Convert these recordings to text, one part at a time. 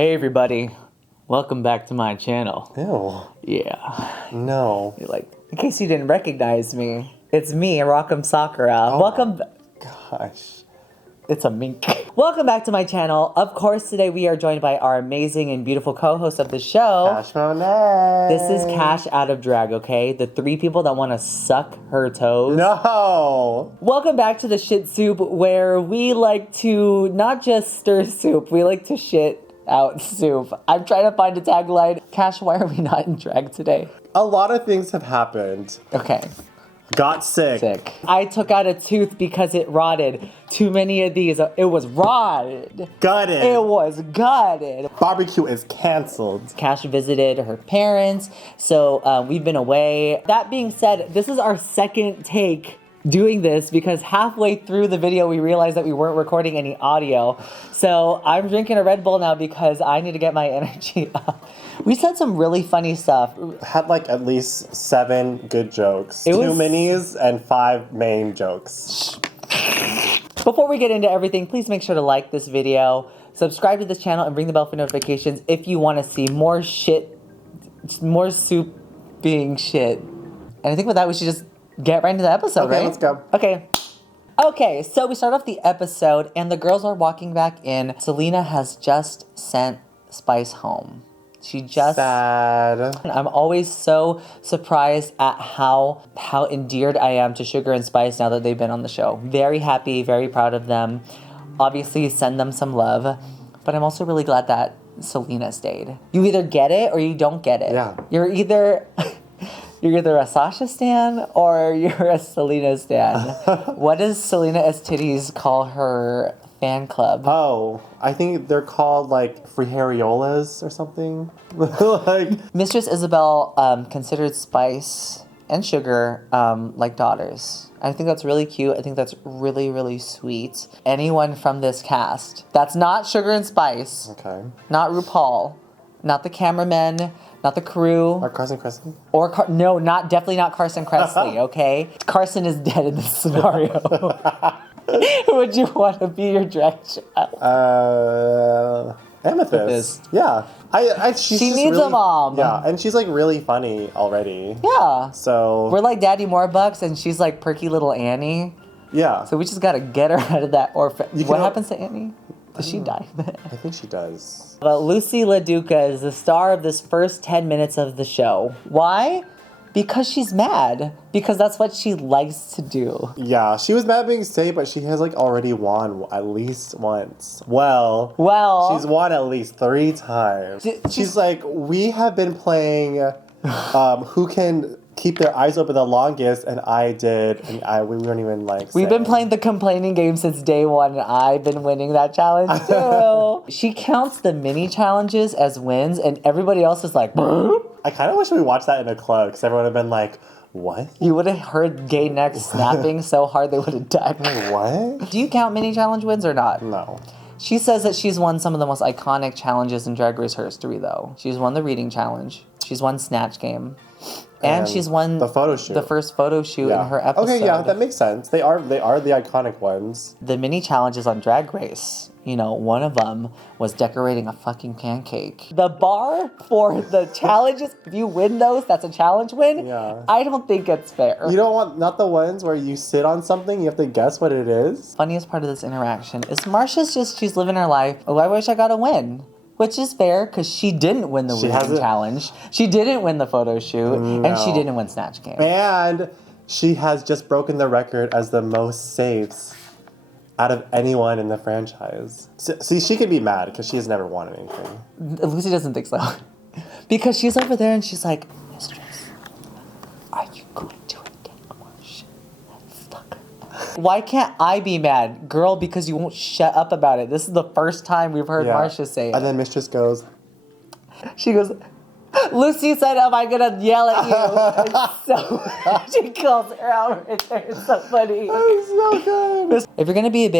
Hey everybody, welcome back to my channel. Ew. Yeah. No. You're like, in case you didn't recognize me, it's me, M Sakura. Welcome. Gosh. It's a mink. Welcome back to my channel. Of course, today we are joined by our amazing and beautiful co-host of the show. Cash Monet. This is Cash out of drag, okay? The three people that want to suck her toes. No. Welcome back to the shit soup, where we like to not just stir soup, we like to shit out soup. I'm trying to find a tagline. Cash, why are we not in drag today? A lot of things have happened. Okay. Got sick. I took out a tooth because it rotted. Too many of these. It was rotted. Gutted. It was gutted. Barbecue is canceled. Cash visited her parents, so we've been away. That being said, this is our second take doing this because halfway through the video we realized that we weren't recording any audio. So I'm drinking a Red Bull now because I need to get my energy up. We said some really funny stuff. Had like at least 7 good jokes. It 2 was- minis and 5 main jokes. Before we get into everything, please make sure to like this video, subscribe to this channel, and ring the bell for notifications if you want to see more shit, more soup being shit. And I think with that, we should just get right into the episode, Okay, right? let's go. Okay, so we start off the episode, and the girls are walking back in. Selena has just sent Spice home. She just... Sad. I'm always so surprised at how endeared I am to Sugar and Spice now that they've been on the show. Very happy, very proud of them. Obviously, send them some love. But I'm also really glad that Selena stayed. You either get it or you don't get it. Yeah. You're either a Sasha stan or you're a Selena stan. What does Selena S. Titties call her fan club? Oh, I think they're called like Frihariolas or something. Like Mistress Isabel considered Spice and Sugar like daughters. I think that's really cute. I think that's really, really sweet. Anyone from this cast that's not Sugar and Spice, okay. not RuPaul, not the cameramen, not the crew, Or Carson Kressley? or definitely not Carson Kressley. Okay, Carson is dead in this scenario. Would you want to be your drag child? Amethyst. Yeah. She needs a mom. Yeah, and she's like really funny already. Yeah. So We're like Daddy Morebucks, and she's like perky little Annie. yeah. So we just gotta get her out of that orphan. You What can- happens to Annie? Does she die? I think she does. But Lucy LaDuca is the star of this first 10 minutes of the show. Why? Because she's mad. Because that's what she likes to do. Yeah, she was mad being saved, but she has like already won at least once. Well, she's won at least 3 times. She's like, we have been playing who can keep their eyes open the longest, and I did, and we weren't even like We've been playing the complaining game since day 1, and I've been winning that challenge too. She counts the mini challenges as wins, and everybody else is like, I kind of wish we watched that in a club, because everyone would have been like, what? you would have heard gay necks snapping so hard they would have died. What? Do you count mini challenge wins or not? No. She says that she's won some of the most iconic challenges in Drag Race history, though. She's won the reading challenge. She's won Snatch Game. And she's won the photo shoot. The first photo shoot in her episode. Okay, yeah, that makes sense. They are the iconic ones. The mini challenges on Drag Race, you know, one of them was decorating a fucking pancake. The bar for the challenges, if you win those, that's a challenge win. Yeah. I don't think it's fair. You don't want, not the ones where you sit on something, you have to guess what it is. Funniest part of this interaction is she's living her life. Oh, I wish I got a win. Which is fair, because she didn't win the reading challenge. She didn't win the photo shoot, and she didn't win Snatch Game. And she has just broken the record as the most saves out of anyone in the franchise. So, see, she could be mad, because she has never won anything. Lucy doesn't think so. Because she's over there, and she's like, Mistress, are you going to again, Marsh? Fuck. Why can't I be mad? Girl, because you won't shut up about it. This is the first time we've heard Marsha say it. And then Mistress goes, She goes, Lucy said, am I going to yell at you? It's so, she calls her out right there. It's so funny. "It's so good." If you're going to be a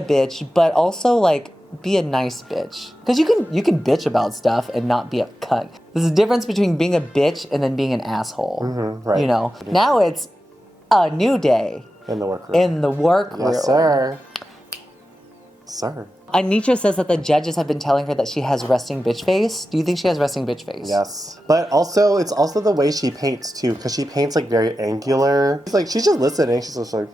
bitch, but also, like, be a nice bitch. Because you can bitch about stuff and not be a cunt. There's a difference between being a bitch and then being an asshole. Right. You know? Now it's a new day. In the workroom. In the workroom. Yes, sir. Sir. Anitra says that the judges have been telling her that she has resting bitch face. Do you think she has resting bitch face? Yes. But also, it's also the way she paints, too, because she paints, like, very angular. It's like, she's just listening. She's just like...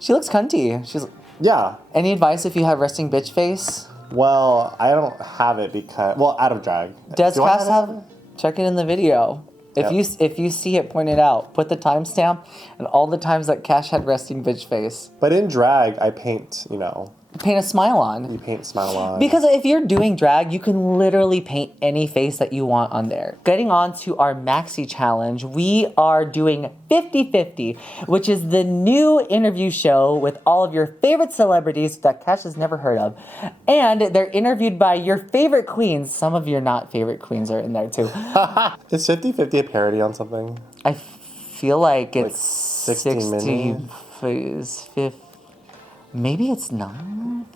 She looks cunty. She's... Yeah. Any advice if you have resting bitch face? Well, I don't have it because... Well, out of drag. Does Cass have... Check it in the video. If you see it, point it out. Put the timestamp and all the times that Cash had resting bitch face. But in drag, I paint, you know... Paint a smile on. You paint a smile on. Because if you're doing drag, you can literally paint any face that you want on there. Getting on to our maxi challenge, we are doing 50-50, which is the new interview show with all of your favorite celebrities that Cash has never heard of. And they're interviewed by your favorite queens. Some of your not favorite queens are in there too. Is 50-50 a parody on something? I feel like it's 60 Minutes. Maybe it's not.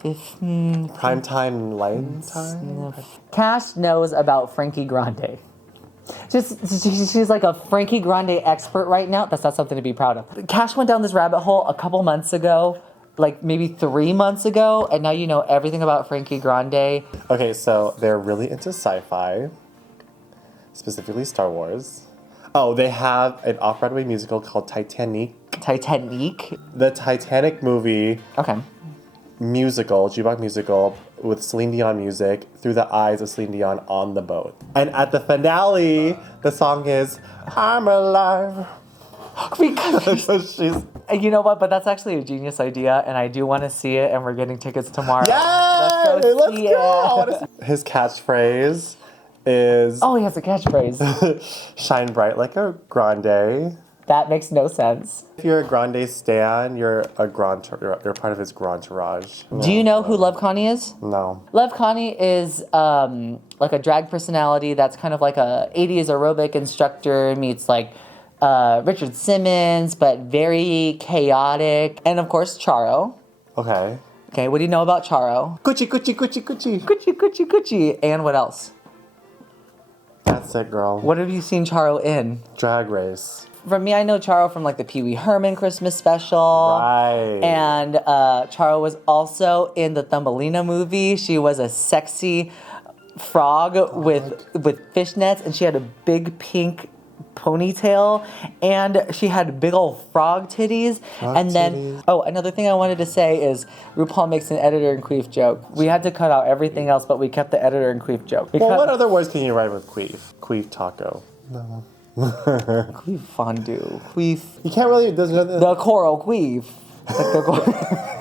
Primetime light time? Cash knows about Frankie Grande. She's like a Frankie Grande expert right now. That's not something to be proud of. Cash went down this rabbit hole a couple months ago, like maybe 3 months ago, and now you know everything about Frankie Grande. Okay, so they're really into sci-fi, specifically Star Wars. Oh, they have an off-Broadway musical called Titanic. Titanic? The Titanic movie. Okay. Musical, jukebox musical with Celine Dion music through the eyes of Celine Dion on the boat. And at the finale, the song is I'm alive. Because she's... You know what? But that's actually a genius idea, and I do want to see it, and we're getting tickets tomorrow. Yay! Let's go! His catchphrase is... Oh, he has a catchphrase. Shine bright like a grande. That makes no sense. If you're a Grande stan, you're part of his entourage. Do you know who Love Connie is? No. Love Connie is like a drag personality that's kind of like a 80s aerobic instructor meets like Richard Simmons, but very chaotic. And of course, Charo. Okay. Okay, what do you know about Charo? Gucci, Gucci, Gucci, Gucci. Gucci, Gucci, Gucci. And what else? That's it, girl. What have you seen Charo in? Drag Race. For me, I know Charo from like the Pee Wee Herman Christmas special. Right. And Charo was also in the Thumbelina movie. She was a sexy frog with fishnets, and she had a big pink ponytail, and she had big old frog titties. Oh, another thing I wanted to say is RuPaul makes an editor and queef joke. We had to cut out everything else, but we kept the editor and queef joke. Well, what other words can you write with queef? Queef taco. No. Queef fondue. Queef. You can't really... The coral queef. Like the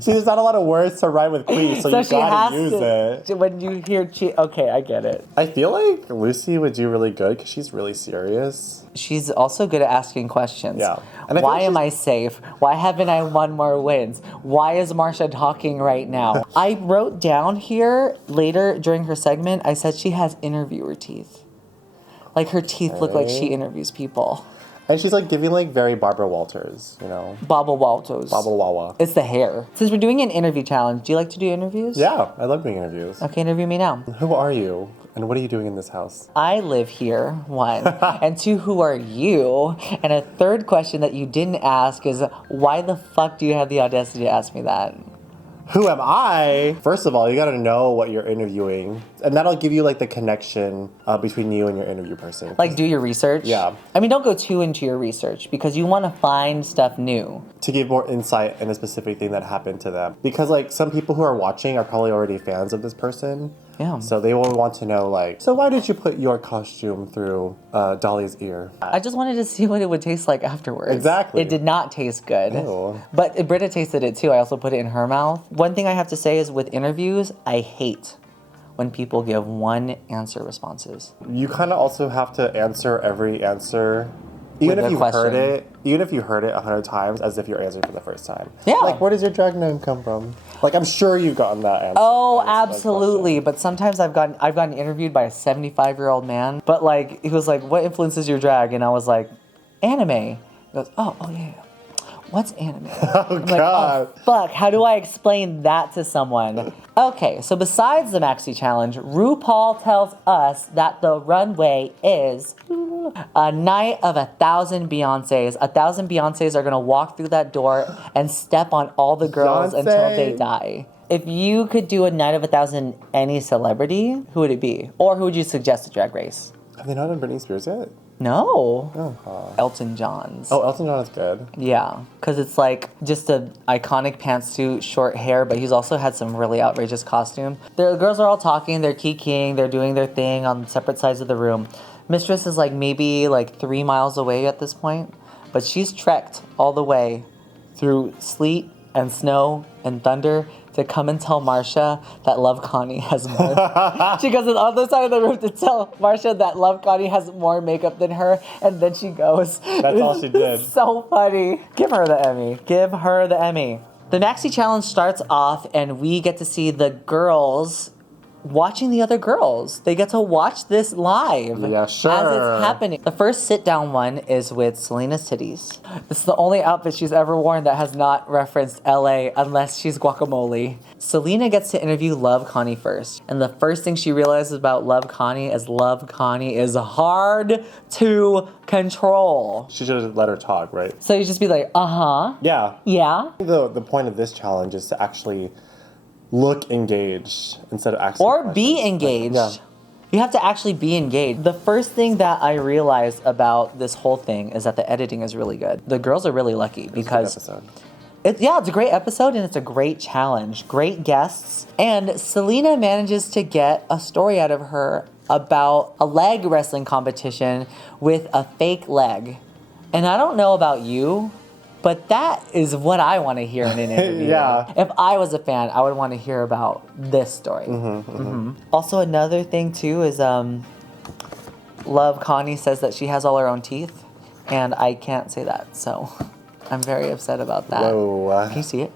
See, there's not a lot of words to rhyme with queef, so you gotta use it. When you hear okay, I get it. I feel like Lucy would do really good because she's really serious. She's also good at asking questions. Yeah. And why am I safe? Why haven't I won more wins? Why is Marsha talking right now? I wrote down here later during her segment, I said she has interviewer teeth. Like her teeth look like she interviews people. And she's like giving like very Barbara Walters, you know? Baba Walters. Baba Wawa. It's the hair. Since we're doing an interview challenge, do you like to do interviews? Yeah, I love doing interviews. Okay, interview me now. Who are you? And what are you doing in this house? I live here, 1. And 2, who are you? And a third question that you didn't ask is, why the fuck do you have the audacity to ask me that? Who am I? First of all, you gotta know what you're interviewing. And that'll give you like the connection between you and your interview person. Like do your research? Yeah. I mean, don't go too into your research because you want to find stuff new. To give more insight in a specific thing that happened to them. Because like some people who are watching are probably already fans of this person. Yeah. So they will want to know like, so why did you put your costume through Dolly's ear? I just wanted to see what it would taste like afterwards. Exactly. It did not taste good. Ew. But Britta tasted it too. I also put it in her mouth. One thing I have to say is with interviews, I hate when people give one answer responses. You kind of also have to answer every answer. Even if you heard it 100 times, as if you're answering for the first time. Yeah. Like, where does your drag name come from? Like, I'm sure you've gotten that answer. Oh, absolutely. But sometimes I've gotten interviewed by a 75-year-old man. But like, he was like, "What influences your drag?" And I was like, "Anime." He goes, "Oh yeah. What's anime?" Oh, God. Like, oh, fuck. How do I explain that to someone? Okay, so besides the Maxi Challenge, RuPaul tells us that the runway is a night of 1,000 Beyoncés. 1,000 Beyoncés are going to walk through that door and step on all the girls until they die. if you could do a night of 1,000 any celebrity, who would it be? Or who would you suggest to Drag Race? Have they not done Britney Spears yet? No. Oh. Elton John's. Oh, Elton John is good. Yeah, because it's like just an iconic pantsuit, short hair, but he's also had some really outrageous costume. The girls are all talking, they're kikiing, they're doing their thing on separate sides of the room. Mistress is like maybe like 3 miles away at this point, but she's trekked all the way through sleet and snow and thunder to come and tell Marcia that Love Connie has more. She goes on the other side of the room to tell Marcia that Love Connie has more makeup than her, and then she goes. That's all she did. So funny. Give her the Emmy. Give her the Emmy. The Maxi Challenge starts off, and we get to see the girls watching the other girls. They get to watch this live Yeah, sure. as it's happening. The first sit-down one is with Selena's titties. This is the only outfit she's ever worn that has not referenced LA unless she's guacamole. Selena gets to interview Love Connie first. And the first thing she realizes about Love Connie is hard to control. She should have let her talk, right? So you just be like, uh-huh. Yeah. Yeah. The point of this challenge is to actually look engaged instead of asking Or questions. be engaged. Yeah. You have to actually be engaged. The first thing that I realized about this whole thing is that the editing is really good. The girls are really lucky because It's a good episode. it's a great episode and it's a great challenge. Great guests. And Selena manages to get a story out of her about a leg wrestling competition with a fake leg. And I don't know about you, but that is what I want to hear in an interview. Yeah. If I was a fan, I would want to hear about this story. Also, another thing too is Love Connie says that she has all her own teeth, and I can't say that, so I'm very upset about that. Whoa. Can you see it?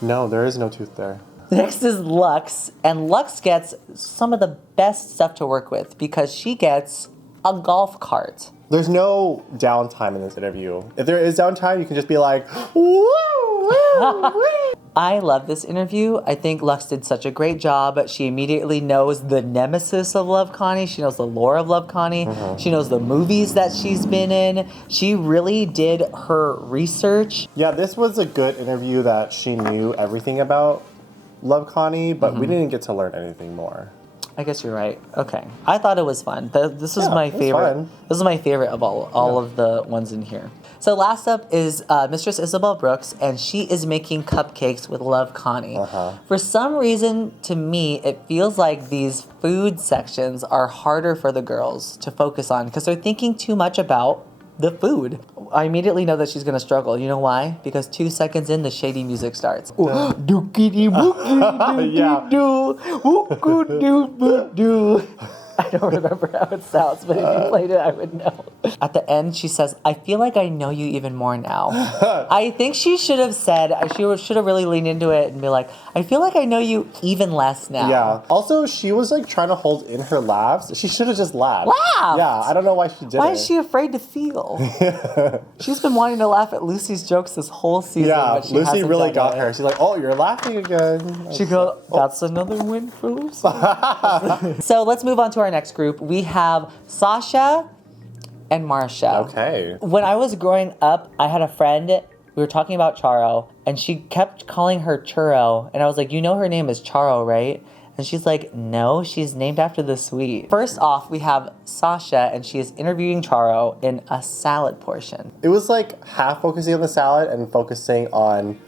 No, there is no tooth there. Next is Lux, and Lux gets some of the best stuff to work with because she gets a golf cart. There's no downtime in this interview. If there is downtime, you can just be like, woo, woo, woo. I love this interview. I think Lux did such a great job. She immediately knows the nemesis of Love Connie. She knows the lore of Love Connie. She knows the movies that she's been in. She really did her research. Yeah, this was a good interview that she knew everything about Love Connie, but we didn't get to learn anything more. I guess you're right. Okay. I thought it was fun. This was Yeah, my it was favorite. fun. This is my favorite of all of the ones in here. So last up is Mistress Isabel Brooks, and she is making cupcakes with Love Connie. For some reason, to me, it feels like these food sections are harder for the girls to focus on because they're thinking too much about the food. I immediately know that she's gonna struggle. You know why? Because 2 seconds in, the shady music starts. Dookity bookity Yeah. doo doo doo doo. I don't remember how it sounds, but if you played it, I would know. At the end, she says, "I feel like I know you even more now." I think she should have said, should have really leaned into it and be like, "I feel like I know you even less now." Yeah. Also, she was like trying to hold in her laughs. She should have just laughed. Laughed? Yeah, I don't know why she did Why it. is she afraid to feel? She's been wanting to laugh at Lucy's jokes this whole season. Yeah, but she Lucy hasn't really done got it. her. She's like, oh, you're laughing again. She goes, "That's another win for Lucy." So let's move on to our next group. We have Sasha and Marcia. Okay. When I was growing up, I had a friend, we were talking about Charo, and she kept calling her Churro. And I was like, you know her name is Charo, right? And she's like, no, she's named after the sweet. First off, we have Sasha, and she is interviewing Charo in a salad portion. It was like half focusing on the salad and focusing on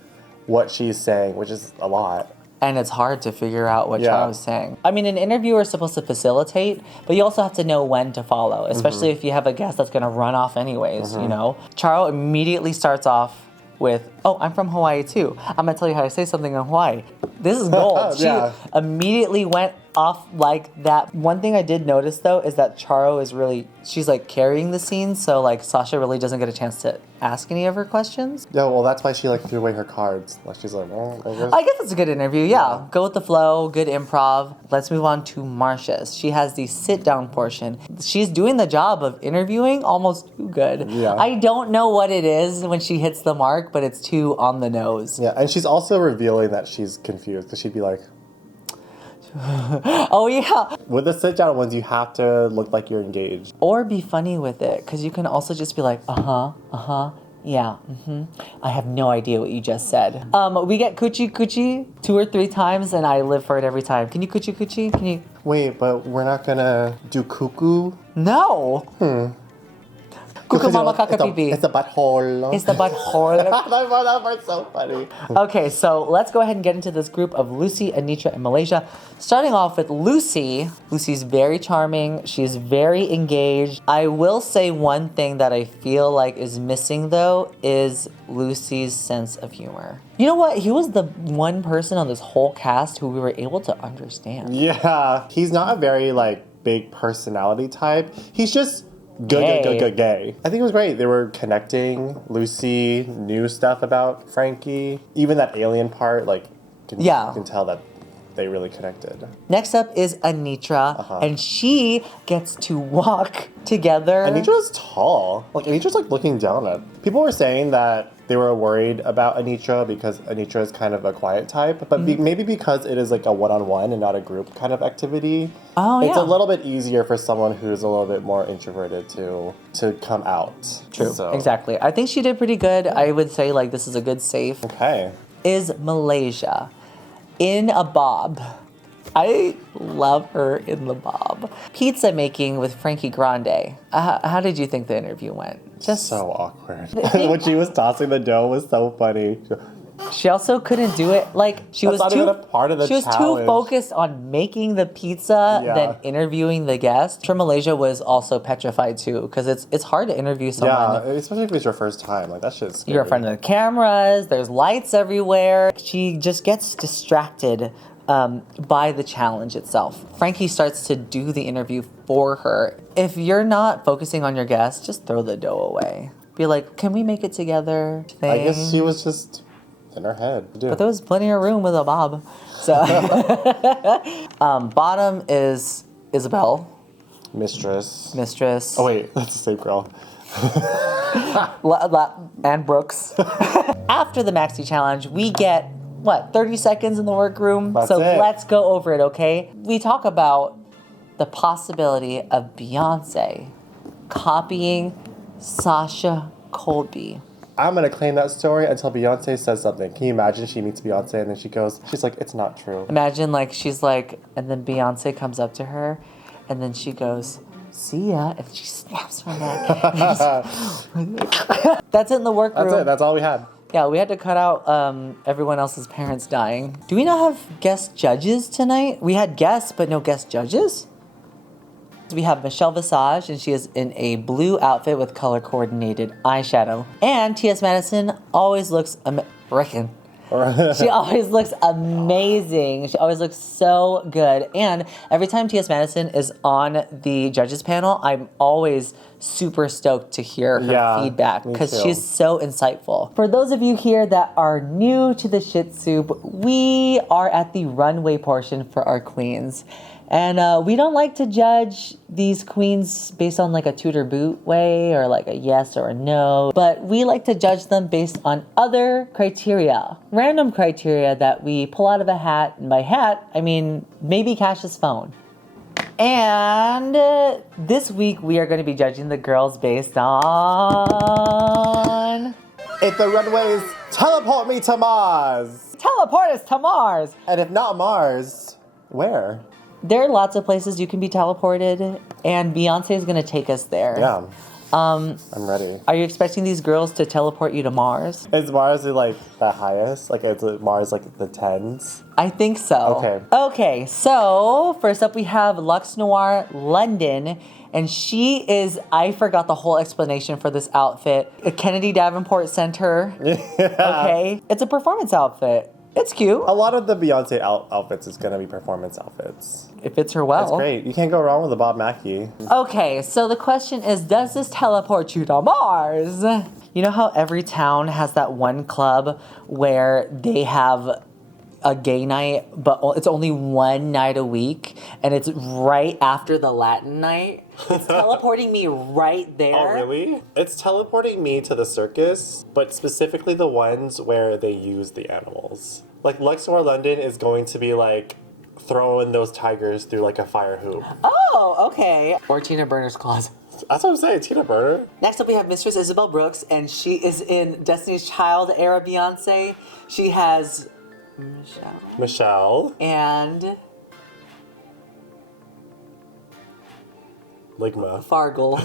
what she's saying, which is a lot. And it's hard to figure out what Yeah. Charo's saying. I mean, an interviewer is supposed to facilitate, but you also have to know when to follow, especially if you have a guest that's gonna run off anyways, you know? Charo immediately starts off with, "Oh, I'm from Hawaii too. I'm gonna tell you how to say something in Hawaii." This is gold. Yeah. She immediately went off like that. One thing I did notice though is that Charo is really, she's like carrying the scene, so like Sasha really doesn't get a chance to ask any of her questions. Yeah, well, that's why she like threw away her cards. Like she's like, oh, I guess. I guess it's a good interview, yeah. Go with the flow, good improv. Let's move on to Marcia's. She has the sit-down portion. She's doing the job of interviewing almost too good. Yeah. I don't know what it is when she hits the mark, but it's too on the nose. Yeah, and she's also revealing that she's confused because she'd be like, Oh, yeah. with the sit down ones, you have to look like you're engaged. Or be funny with it, because you can also just be like, uh-huh, Yeah, I have no idea what you just said. We get coochie coochie 2 or 3 times, and I live for it every time. Can you coochie coochie? Can you? Wait, but we're not gonna do cuckoo? No. Cuckoo mama kaka pipi. It's the butthole. It's the butthole. That part's so funny. Okay, so let's go ahead and get into this group of Lucy, Anitra, and Malaysia. Starting off with Lucy. Lucy's very charming. She's very engaged. I will say one thing that I feel like is missing, though, is Lucy's sense of humor. You know what? He was the one person on this whole cast who we were able to understand. Yeah, he's not a very, like, big personality type. He's just gay. I think it was great. They were connecting. Lucy knew stuff about Frankie. Even that alien part, like, you can tell that they really connected. Next up is Anitra, and she gets to walk together. Anitra's tall. Like, Anitra's, like, looking down at... People were saying that they were worried about Anitra because Anitra is kind of a quiet type, but maybe because it is, like, a one-on-one and not a group kind of activity. It's a little bit easier for someone who's a little bit more introverted to come out. True, exactly. I think she did pretty good. I would say, like, this is a good safe. Okay. Is Malaysia in a bob. I love her in the bob. Pizza making with Frankie Grande. How did you think the interview went? Just so awkward. When she was tossing the dough was so funny. She also couldn't do it. Like she was not too even a part of the She was challenge. too focused on making the pizza than interviewing the guest. Sure, Malaysia was also petrified too because it's hard to interview someone. Yeah, especially if it's your first time. Like that shit's scary. You're in front of the cameras. There's lights everywhere. She just gets distracted by the challenge itself. Frankie starts to do the interview for her. If you're not focusing on your guest, just throw the dough away. Be like, can we make it together? I guess she was just in her head. But there was plenty of room with a bob. So bottom is Isabel. Mistress. Oh wait, that's the same girl. And Brooks. After the Maxi Challenge, we get 30 seconds in the workroom? Let's go over it, okay? We talk about the possibility of Beyonce copying Sasha Colby. I'm gonna claim that story until Beyonce says something. Can you imagine she meets Beyonce and then she's like, it's not true. Imagine she's like, and then Beyonce comes up to her and then she goes, see ya, and she snaps her neck. That's it in the workroom. That's it, that's all we had. Yeah, we had to cut out everyone else's parents dying. Do we not have guest judges tonight? We had guests, but no guest judges? We have Michelle Visage, and she is in a blue outfit with color-coordinated eyeshadow. And T.S. Madison always looks She always looks amazing. She always looks so good. And every time T.S. Madison is on the judges panel, I'm always super stoked to hear her feedback because she's so insightful. For those of you here that are new to the Shit Soup, we are at the runway portion for our queens. And we don't like to judge these queens based on a Tudor boot way or a yes or a no, but we like to judge them based on other criteria, random criteria that we pull out of a hat. And by hat, I mean maybe Cash's phone. And this week we are going to be judging the girls based on... If the runways teleport me to Mars. Teleport us to Mars. And if not Mars, where? There are lots of places you can be teleported, and Beyonce is going to take us there. Yeah. I'm ready. Are you expecting these girls to teleport you to Mars? Is Mars the highest? Is Mars the 10s? I think so. Okay, so first up we have Luxe Noir London, and she is, I forgot the whole explanation for this outfit. Kennedy Davenport sent her. Okay. It's a performance outfit. It's cute. A lot of the Beyonce outfits is going to be performance outfits. It fits her well. That's great. You can't go wrong with a Bob Mackie. Okay, so the question is, does this teleport you to Mars? You know how every town has that one club where they have a gay night, but it's only one night a week, and it's right after the Latin night? It's teleporting me right there. Oh, really? It's teleporting me to the circus, but specifically the ones where they use the animals. Luxe Noir London is going to be throwing those tigers through like a fire hoop. Oh, okay. Or Tina Burner's closet. That's what I'm saying, Tina Burner. Next up, we have Mistress Isabel Brooks, and she is in Destiny's Child era Beyonce. She has Michelle. And Ligma. Fargle.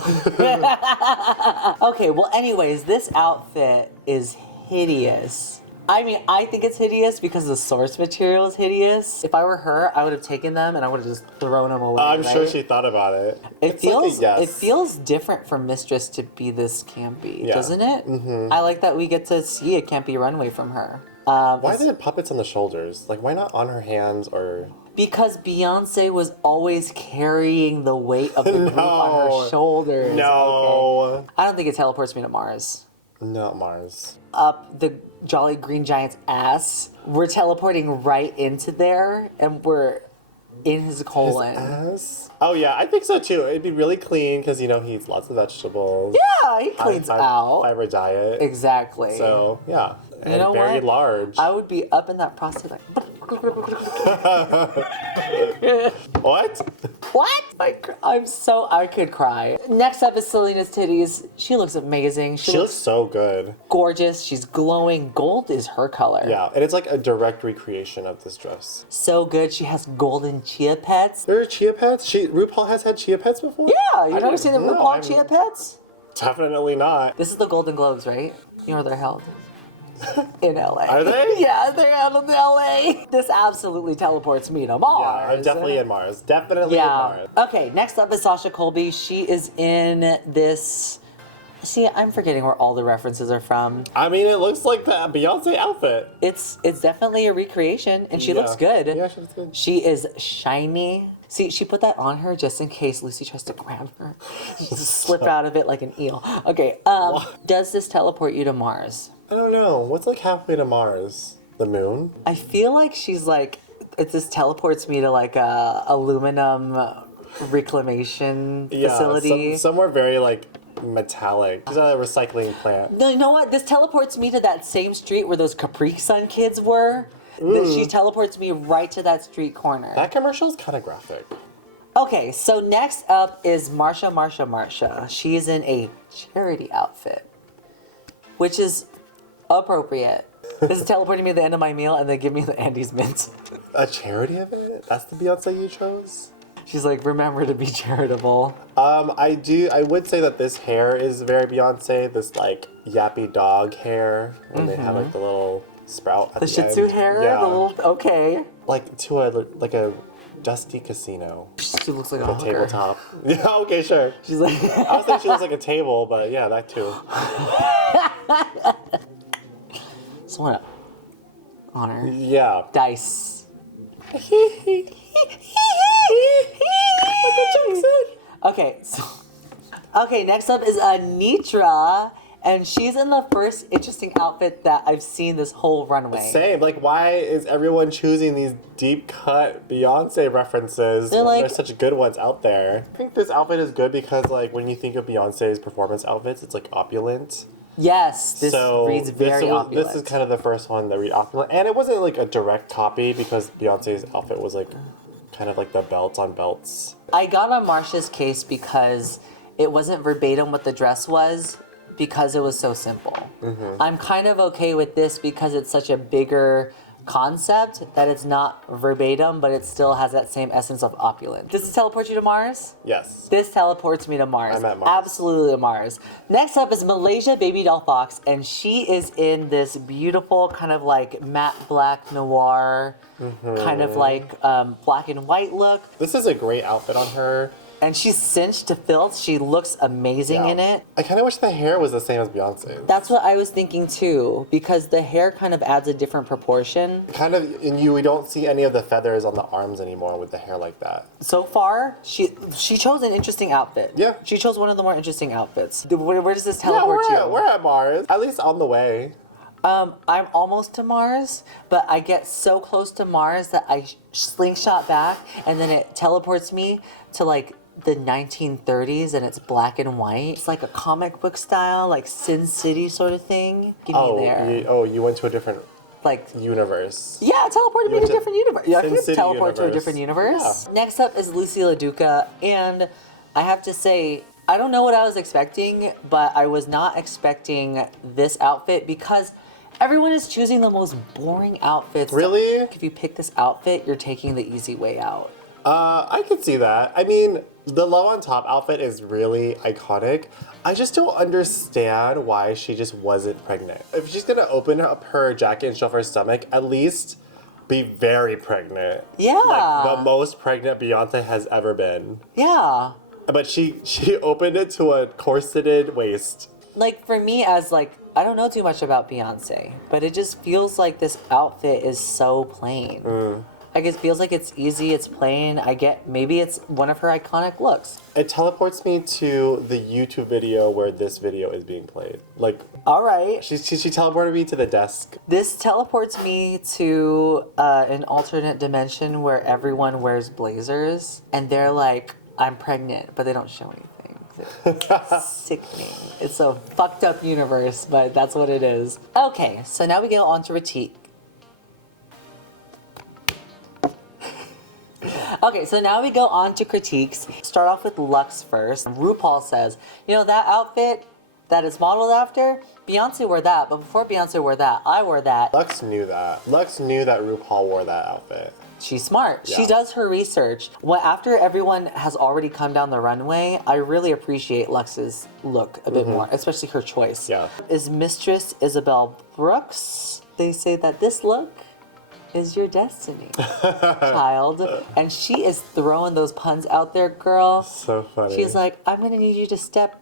Okay, well, anyways, this outfit is hideous. I mean, I think it's hideous because the source material is hideous. If I were her, I would have taken them and I would have just thrown them away. I'm sure she thought about it. It feels different for Mistress to be this campy, doesn't it? Mm-hmm. I like that we get to see a campy runway from her. Why the puppets on the shoulders? Like, why not on her hands or... Because Beyonce was always carrying the weight of the group on her shoulders. No. Okay. I don't think it teleports me to Mars. Not Mars. Up the Jolly Green Giant's ass. We're teleporting right into there, and we're in his colon. His ass? Oh, yeah, I think so, too. It'd be really clean because, you know, he eats lots of vegetables. Yeah, he cleans out. Fiber diet. Exactly. So, yeah. And you know very what? large. I would be up in that prostate like... What? What? I could cry. Next up is Selena's titties. She looks amazing. She looks so good. Gorgeous. She's glowing. Gold is her color. Yeah, and it's like a direct recreation of this dress. So good. She has golden chia pets. There are chia pets? RuPaul has had chia pets before? Yeah, you've never seen the RuPaul chia pets? Definitely not. This is the Golden Globes, right? You know where they're held? In LA. Are they? Yeah, they're held in LA. This absolutely teleports me to Mars. Yeah, I'm definitely in Mars. Definitely in Mars. Okay, next up is Sasha Colby. She is in this... See, I'm forgetting where all the references are from. I mean, it looks like the Beyonce outfit. It's definitely a recreation, and she looks good. Yeah, she looks good. She is shiny. See, she put that on her just in case Lucy tries to grab her. Just slip out of it like an eel. Okay, does this teleport you to Mars? I don't know. What's like halfway to Mars? The moon? I feel like she's like, it just teleports me to like a aluminum reclamation facility. Somewhere very like metallic. She's at a recycling plant. No, you know what? This teleports me to that same street where those Capri Sun kids were. She teleports me right to that street corner. That commercial is kind of graphic. Okay, so next up is Marsha. She is in a charity outfit, which is appropriate. This is teleporting me to the end of my meal and then give me the Andes Mint. A charity event? That's the Beyonce you chose? She's like, remember to be charitable. I would say that this hair is very Beyonce. This like yappy dog hair when they have like the little sprout at the Shih end. Tzu hair? Yeah. The little, okay. Like to a dusty casino. She looks like a hooker. Tabletop. Yeah, okay, sure. She's like... I was thinking she looks like a table, but yeah, that too. Just want to honor. Yeah. Dice. Okay, next up is Anitra, and she's in the first interesting outfit that I've seen this whole runway. Same. Like, why is everyone choosing these deep cut Beyonce references? There's such good ones out there. I think this outfit is good because, like, when you think of Beyonce's performance outfits, it's like opulent. Yes, this reads very opulent. This is kind of the first one that read opulent, and it wasn't like a direct copy because Beyonce's outfit was like kind of like the belts on belts. I got on Marsha's case because it wasn't verbatim what the dress was because it was so simple. Mm-hmm. I'm kind of okay with this because it's such a bigger concept that it's not verbatim, but it still has that same essence of opulence. Does this teleport you to Mars? Yes. This teleports me to Mars. I'm at Mars. Absolutely to Mars. Next up is Malaysia Baby Doll Fox, and she is in this beautiful kind of like matte black noir, kind of like black and white look. This is a great outfit on her. And she's cinched to filth. She looks amazing in it. I kind of wish the hair was the same as Beyonce's. That's what I was thinking too, because the hair kind of adds a different proportion. Kind of, we don't see any of the feathers on the arms anymore with the hair like that. So far, she chose an interesting outfit. Yeah. She chose one of the more interesting outfits. Where does this teleport you? We're at Mars. At least on the way. I'm almost to Mars, but I get so close to Mars that I slingshot back, and then it teleports me to like the 1930s, and it's black and white. It's like a comic book style, like Sin City sort of thing. Give me there. You went to a different like universe. Yeah, teleported me to a different universe. Yeah, I could City teleport to a universe. different universe. Yeah. Next up is Lucy LaDuca, and I have to say, I don't know what I was expecting, but I was not expecting this outfit because everyone is choosing the most boring outfits. Really? If you pick this outfit, you're taking the easy way out. I could see that. I mean, the low on top outfit is really iconic. I just don't understand why she just wasn't pregnant. If she's gonna open up her jacket and show off her stomach, at least be very pregnant. Yeah. Like the most pregnant Beyonce has ever been. Yeah. But she opened it to a corseted waist. Like for me as like, I don't know too much about Beyonce, but it just feels like this outfit is so plain. Like it feels like it's easy, it's plain. I get maybe it's one of her iconic looks. It teleports me to the YouTube video where this video is being played. Like, all right. She teleported me to the desk. This teleports me to an alternate dimension where everyone wears blazers and they're like, I'm pregnant, but they don't show anything. It's sickening. It's a fucked up universe, but that's what it is. Okay, so now we go on to critique. Okay, so now we go on to critiques. Start off with Lux first. RuPaul says, you know, that outfit that is modeled after, Beyonce wore that, but before Beyonce wore that, I wore that. Lux knew that. Lux knew that RuPaul wore that outfit. She's smart. Yeah. She does her research. After everyone has already come down the runway, I really appreciate Lux's look a bit more, especially her choice. Yeah. Is Mistress Isabel Brooks. They say that this look is your destiny, child. And she is throwing those puns out there, girl. So funny. She's like, I'm gonna need you to step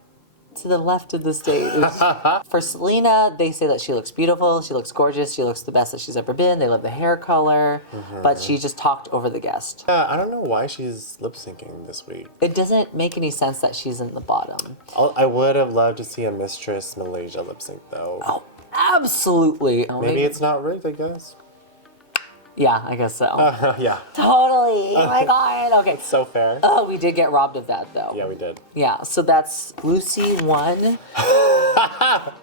to the left of the stage. For Selena, they say that she looks beautiful, she looks gorgeous, she looks the best that she's ever been. They love the hair color, but she just talked over the guest. Yeah, I don't know why she's lip syncing this week. It doesn't make any sense that she's in the bottom. I would have loved to see a Mistress Malaysia lip sync though. Oh, absolutely. Maybe it's not rigged, I guess. Yeah, I guess so. Yeah. Totally. Oh my god. Okay. So fair. Oh, we did get robbed of that though. Yeah, we did. Yeah, so that's Lucy 1,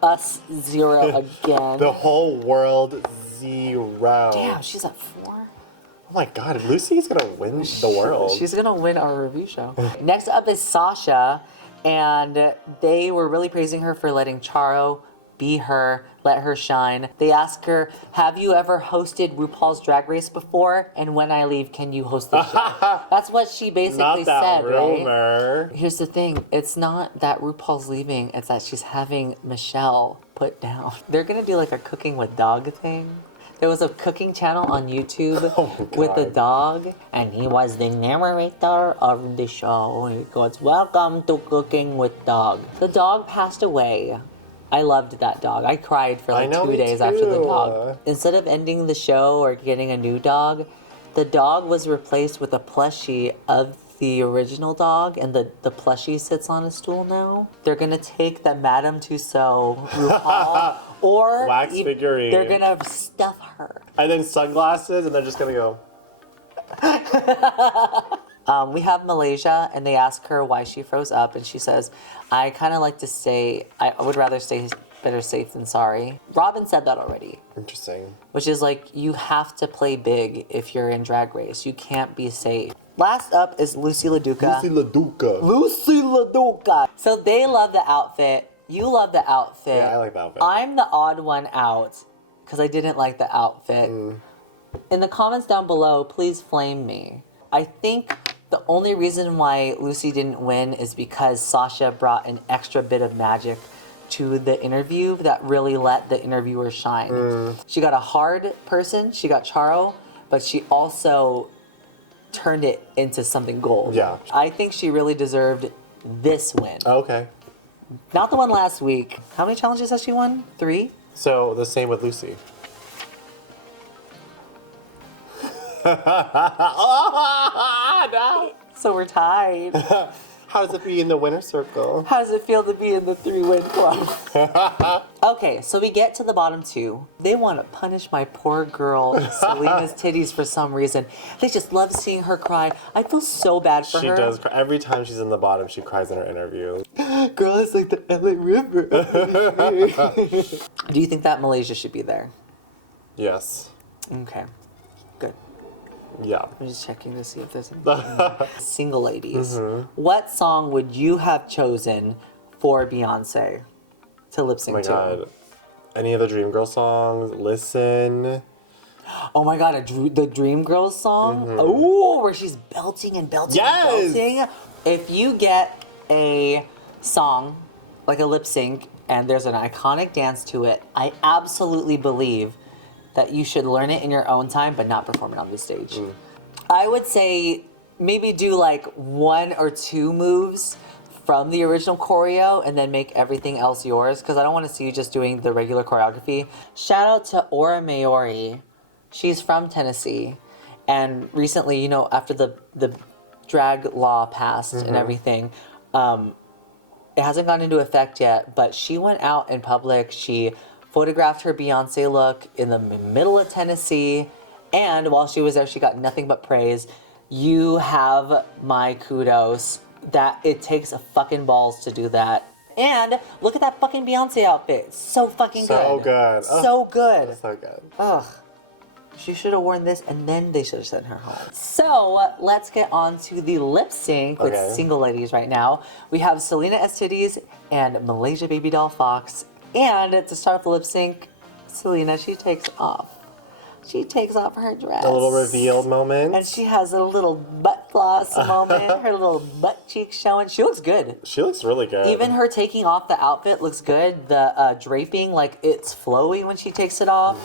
us 0 again. The whole world 0. Damn, she's at 4. Oh my god, Lucy's gonna win the world. She's gonna win our review show. Next up is Sasha, and they were really praising her for letting Charo be her, let her shine. They ask her, have you ever hosted RuPaul's Drag Race before? And when I leave, can you host the show? That's what she basically Not that said, rumor. right? Here's the thing, it's not that RuPaul's leaving, it's that she's having Michelle put down. They're gonna do like a cooking with dog thing. There was a cooking channel on YouTube with the dog, and he was the narrator of the show. He goes, welcome to Cooking with Dog. The dog passed away. I loved that dog. I cried for like 2 days after the dog. Instead of ending the show or getting a new dog, the dog was replaced with a plushie of the original dog, and the plushie sits on a stool now. They're gonna take the Madame Tussauds RuPaul or wax figurine. They're gonna stuff her. And then sunglasses, and they're just gonna go. We have Malaysia, and they ask her why she froze up, and she says, I kind of like to say, I would rather say better safe than sorry. Robin said that already. Interesting. Which is like, you have to play big if you're in Drag Race. You can't be safe. Last up is Lucy LaDuca. Lucy LaDuca. So they love the outfit. You love the outfit. Yeah, I like the outfit. I'm the odd one out because I didn't like the outfit. In the comments down below, please flame me. I think the only reason why Lucy didn't win is because Sasha brought an extra bit of magic to the interview that really let the interviewer shine. She got a hard person, she got Charo, but she also turned it into something gold. Yeah. I think she really deserved this win. Okay. Not the one last week. How many challenges has she won? 3? So the same with Lucy. No. So we're tied. How does it be in the winner circle? How does it feel to be in the 3-win club? Okay, so we get to the bottom 2. They want to punish my poor girl, Selena's titties, for some reason. They just love seeing her cry. I feel so bad for her. She does cry. Every time she's in the bottom, she cries in her interview. Girl, it's like the LA River. Do you think that Malaysia should be there? Yes. Okay. Good. Yeah. I'm just checking to see if there's any single ladies. What song would you have chosen for Beyonce to lip sync to? Oh my god. Any of the Dreamgirl songs? Listen. Oh my god, the Dreamgirls song? Oh, where she's belting and belting and belting. If you get a song, like a lip sync, and there's an iconic dance to it, I absolutely believe that you should learn it in your own time, but not perform it on the stage. I would say maybe do like 1 or 2 moves from the original choreo and then make everything else yours, because I don't want to see you just doing the regular choreography. Shout out to Aura Maori. She's from Tennessee. And recently, you know, after the drag law passed and everything, it hasn't gone into effect yet, but she went out in public. She photographed her Beyonce look in the middle of Tennessee. And while she was there, she got nothing but praise. You have my kudos that it takes a fucking balls to do that. And look at that fucking Beyonce outfit. It's so fucking good. So good. So good. So good. Ugh. She should have worn this and then they should have sent her home. So let's get on to the lip sync with single ladies right now. We have Selena Estides and Malaysia Baby Doll Fox. And to start off the lip sync, Selena, she takes off. She takes off her dress. A little reveal moment. And she has a little butt floss moment. Her little butt cheeks showing. She looks good. She looks really good. Even her taking off the outfit looks good. The draping, like it's flowy when she takes it off.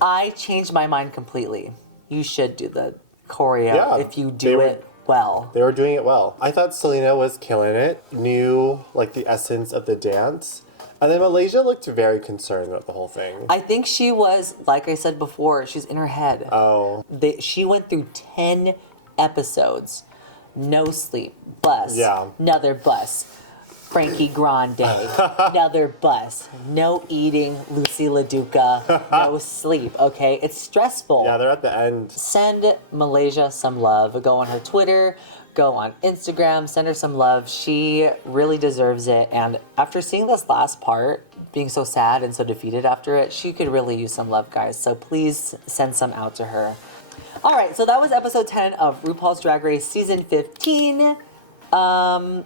I changed my mind completely. You should do the choreo if you do it well. They were doing it well. I thought Selena was killing it. Knew like the essence of the dance. And then Malaysia looked very concerned about the whole thing. I think she was, like I said before, she's in her head. Oh. She went through 10 episodes. No sleep. Bus. Yeah. Another bus. Frankie Grande. Another bus. No eating. Lucy LaDuca. No sleep. Okay? It's stressful. Yeah, they're at the end. Send Malaysia some love. Go on her Twitter. Go on Instagram, send her some love. She really deserves it. And after seeing this last part, being so sad and so defeated after it, she could really use some love, guys. So please send some out to her. All right, so that was episode 10 of RuPaul's Drag Race season 15. I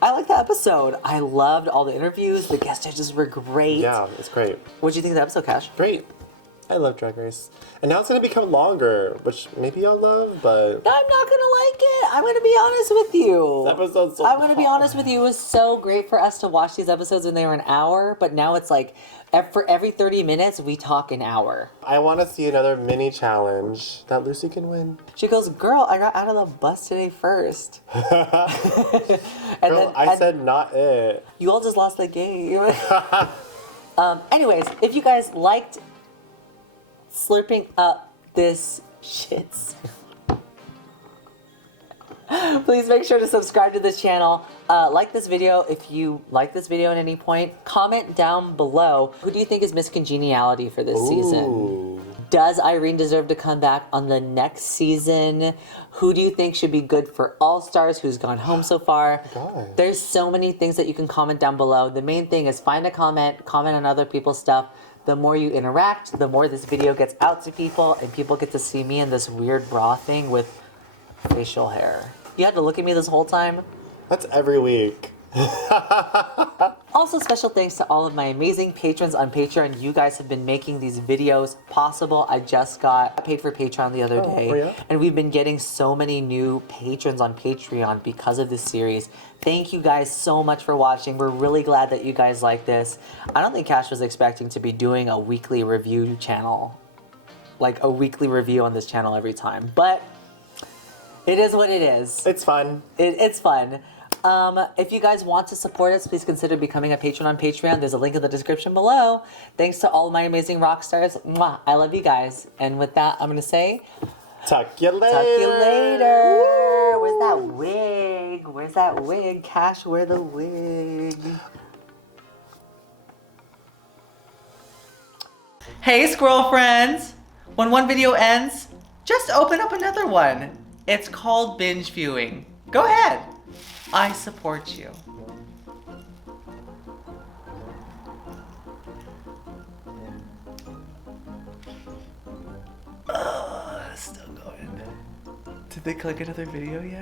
like the episode. I loved all the interviews. The guest judges were great. Yeah, it's great. What did you think of the episode, Cash? Great. I love Drag Race. And now it's going to become longer, which maybe I'll love, but... I'm not going to like it. I'm going to be honest with you. This episode's so I'm going to be honest with you. It was so great for us to watch these episodes when they were an hour, but now it's like for every 30 minutes, we talk an hour. I want to see another mini challenge that Lucy can win. She goes, girl, I got out of the bus today first. I said not it. You all just lost the game. Anyways, if you guys liked slurping up this shits, please make sure to subscribe to this channel. Like this video if you like this video at any point. Comment down below. Who do you think is Miss Congeniality for this season? Does Irene deserve to come back on the next season? Who do you think should be good for All Stars? Who's gone home so far? There's so many things that you can comment down below. The main thing is find a comment on other people's stuff. The more you interact, the more this video gets out to people, and people get to see me in this weird bra thing with facial hair. You had to look at me this whole time? That's every week. Also, special thanks to all of my amazing patrons on Patreon. You guys have been making these videos possible. I just got paid for Patreon the other day. And we've been getting so many new patrons on Patreon because of this series. Thank you guys so much for watching. We're really glad that you guys like this. I don't think Cash was expecting to be doing a weekly review channel. Like a weekly review on this channel every time. But it is what it is. It's fun. It's fun. If you guys want to support us, please consider becoming a patron on Patreon. There's a link in the description below. Thanks to all of my amazing rock stars. Mwah, I love you guys. And with that, I'm going to say... Talk you later. Talk you later. Woo! Where's that wig? Where's that wig? Cash, wear the wig. Hey, squirrel friends. When one video ends, just open up another one. It's called binge viewing. Go ahead. I support you. Did they click another video yet?